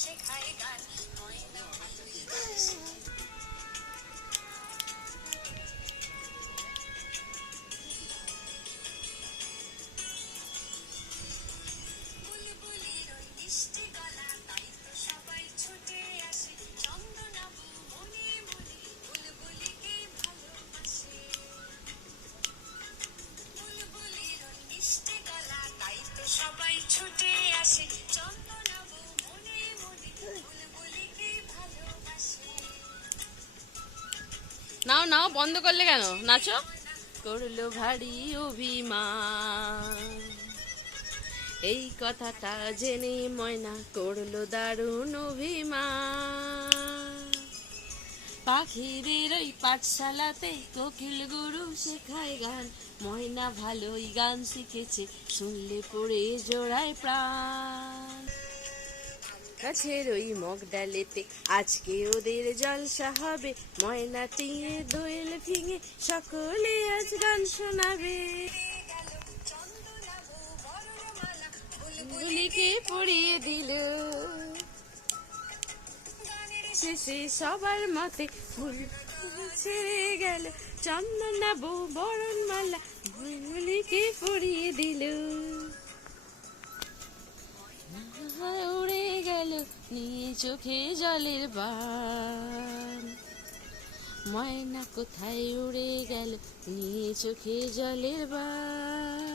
শেখায় গান নাও নাও, বন্ধ করলে কেন? নাচো। করল ভারী অভিমান। এই কথাটা জেনে ময়না করল দারুণ অভিমান। পাখিদের ওই পাঠশালাতে কোকিল গুরু শেখায় গান। ময়না ভালোই গান শিখেছে, শুনলে পড়ে জোড়ায় প্রাণ। গাছের ওই মগ ডালেতে। আজকে ওদের জলসা হবে ময়না টিঙে দোয়েল ফিঙে সকলে আজ গান শোনাবে। গুলিকে পড়িয়ে দিল। শেষে সবার মতে ফুল ছেড়ে গেল। চন্দনা বউ বরণ মালা ভুলগুলিকে পড়িয়ে দিল। চোখে জলের বান। ময়না কোথায় উড়ে গেল? নিয়ে চোখে জলের বান।